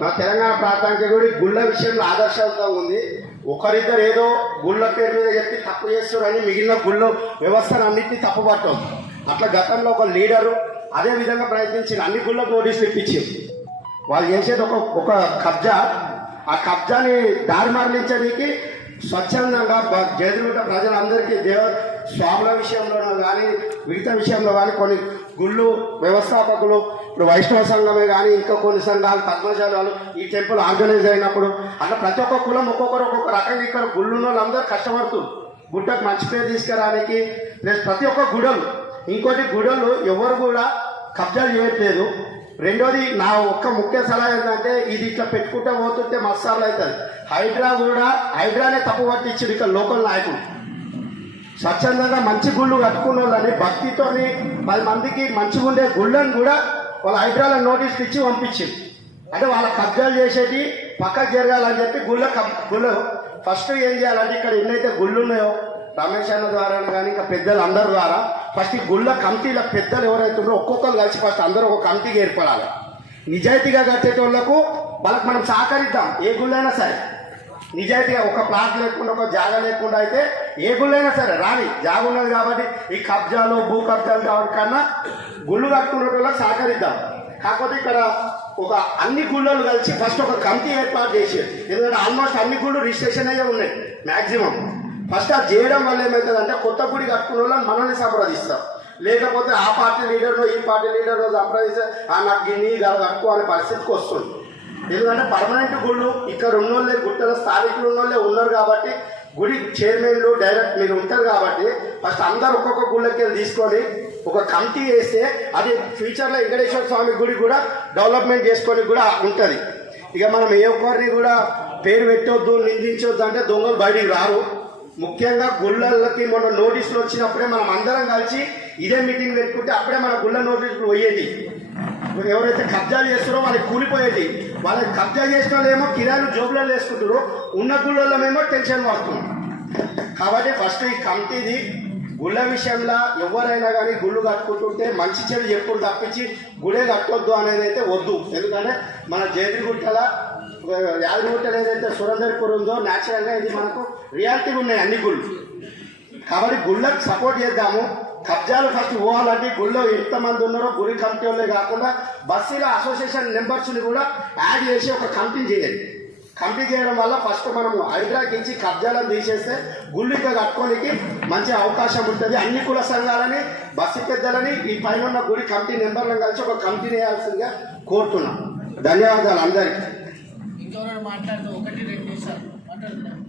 మా తెలంగాణ ప్రాంతానికి కూడా గుళ్ళ విషయంలో ఆదర్శంగా ఉంది. ఒకరిద్దరు ఏదో గుళ్ళ పేరు మీద చెప్పి తప్పు చేస్తున్నారని మిగిలిన గుళ్ళ వ్యవస్థను అన్నింటినీ తప్పుపట్టం. అట్లా గతంలో ఒక లీడరు అదే విధంగా ప్రయత్నించి అన్ని గుళ్ళకు నోటీసులు ఇప్పించింది. వాళ్ళు చేసేది ఒక కబ్జా. ఆ కబ్జాని దారి మరలించడానికి స్వచ్ఛందంగా జయదుర్గ ప్రజలందరికీ స్వాముల విషయంలోనూ కానీ మిగతా విషయంలో కానీ కొన్ని గుళ్ళు వ్యవస్థాపకులు ఇప్పుడు వైష్ణవ సంఘమే కానీ ఇంకా కొన్ని సంఘాలు పద్మశాలాలు ఈ టెంపుల్ ఆర్గనైజ్ అయినప్పుడు అట్లా ప్రతి ఒక్క కులం ఒక్కొక్కరు ఒక్కొక్క రకంగా ఇక్కడ గుళ్ళు వాళ్ళందరూ కష్టపడుతుంది గుడ్డకు మంచి పేరు తీసుకురావడానికి. ప్లస్ ప్రతి ఒక్క గుడలు ఇంకోటి గుడలు ఎవరు కూడా కబ్జాలు చేయట్లేదు. రెండోది నా ఒక్క ముఖ్య సలహా ఏంటంటే ఇది ఇట్లా పెట్టుకుంటూ పోతుంటే మస్తాలు అవుతుంది. హైడ్రానే తప్పు పట్టించింది ఇక్కడ లోకల్ నాయకులు. స్వచ్ఛందంగా మంచి గుళ్ళు కట్టుకున్న వాళ్ళని భక్తితోని 10 మందికి మంచిగా ఉండే గుళ్ళని కూడా వాళ్ళ హైడ్రాలో నోటీసులు ఇచ్చి పంపించింది. అంటే వాళ్ళ కబ్జాలు చేసేది పక్కకు జరగాలని చెప్పి గుళ్ళు ఫస్ట్ ఏం చేయాలంటే ఇక్కడ ఎన్నైతే గుళ్ళు ఉన్నాయో రమేష్ అన్న ద్వారా కానీ ఇంకా పెద్దలు అందరి ద్వారా ఫస్ట్ ఈ గుళ్ళ కమిటీల పెద్దలు ఎవరైతే ఉన్నారో ఒక్కొక్కరు కలిసి ఫస్ట్ అందరూ ఒక కమిటీకి ఏర్పడాలి. నిజాయితీగా కట్టేటోళ్లకు వాళ్ళకి మనం సహకరిద్దాం. ఏ గుళ్ళైనా సరే నిజాయితీగా ఒక ప్లాట్ లేకుండా ఒక జాగా లేకుండా అయితే ఏ గుళ్ళైనా సరే రాని జాగా ఉన్నది కాబట్టి ఈ కబ్జాలు భూ కబ్జాలు కావడం కన్నా గుళ్ళు కట్టుకునే వాళ్ళకి సహకరిద్దాం. కాకపోతే ఇక్కడ ఒక అన్ని గుళ్ళలు కలిసి ఫస్ట్ ఒక కమిటీ ఏర్పాటు చేసేది. ఎందుకంటే ఆల్మోస్ట్ అన్ని గుళ్ళు రిజిస్ట్రేషన్ అయ్యే ఉన్నాయి మ్యాక్సిమం. ఫస్ట్ అది చేయడం వల్ల ఏమవుతుందంటే కొత్త గుడి కట్టుకున్న వాళ్ళని మనల్ని సంప్రదిస్తాం. లేకపోతే ఆ పార్టీ లీడర్లో ఈ పార్టీ లీడర్లో సంప్రదిస్తే నాకు గిన్ని కట్టుకో అనే పరిస్థితికి వస్తుంది. ఎందుకంటే పర్మనెంట్ గుళ్ళు ఇక్కడ ఉన్నోళ్ళే గుట్టల స్థానికులు ఉన్నోళ్ళే ఉన్నారు కాబట్టి గుడి చైర్మన్లు డైరెక్ట్ మీరు ఉంటారు కాబట్టి ఫస్ట్ అందరు ఒక్కొక్క గుళ్ళకి తీసుకొని ఒక కమిటీ వేస్తే అది ఫ్యూచర్లో వెంకటేశ్వర స్వామి గుడి కూడా డెవలప్మెంట్ చేసుకొని కూడా ఉంటుంది. ఇక మనం ఏ ఒక్కరిని కూడా పేరు పెట్టొద్దు నిందించొద్దు అంటే దొంగలు బయటికి రారు. ముఖ్యంగా గుళ్ళకి మన నోటీసులు వచ్చినప్పుడే మనం అందరం కలిసి ఇదే మీటింగ్ పెట్టుకుంటే అప్పుడే మన గుళ్ళ నోటీసులు పోయేది. ఎవరైతే కబ్జాలు చేస్తారో వాళ్ళకి కూలిపోయేది. వాళ్ళకి కబ్జా చేసిన వాళ్ళేమో కిరాయిలు జోబులలో వేసుకుంటారు, ఉన్న గుళ్ళలోనేమో టెన్షన్ పడుతున్నారు. కాబట్టి ఫస్ట్ ఈ కమిటీది గుళ్ళ విషయంలో ఎవరైనా కానీ గుళ్ళు కట్టుకుంటుంటే మంచి చెడు ఎప్పుడు తప్పించి గుడే కట్టొద్దు అనేది అయితే వద్దు. ఎందుకంటే మన జయదిరిగుట్టల యాదగిరిగుట్టలు ఏదైతే సురేందర్పూర్ ఉందో న్యాచురల్గా ఇది మనకు రియాలిటీగా ఉన్నాయి అన్ని గుళ్ళు. కాబట్టి గుళ్ళకి సపోర్ట్ చేద్దాము. కబ్జాలు ఫస్ట్ పోవాలంటే గుళ్ళో ఎంతమంది ఉన్నారో గుడి కమిటీ వాళ్ళే కాకుండా బస్సుల అసోసియేషన్ మెంబర్స్ని కూడా యాడ్ చేసి ఒక కమిటీ చేయండి. కమిటీ చేయడం వల్ల ఫస్ట్ మనం హైదరాబాద్ ఇచ్చి కబ్జాలను తీసేస్తే గుళ్ళు ఇంకా కట్టుకోనికి మంచి అవకాశం ఉంటుంది. అన్ని కుల సంఘాలని బస్సు పెద్దలని ఈ పైన ఉన్న గుడి కమిటీ మెంబర్లను కలిసి ఒక కమిటీ వేయాల్సిందిగా కోరుతున్నాం. ధన్యవాదాలు అందరికీ. ఇంకెవరైనా మాట్లాడుతూ 1-2 నిమిషాలు మాట్లాడుతున్నారు.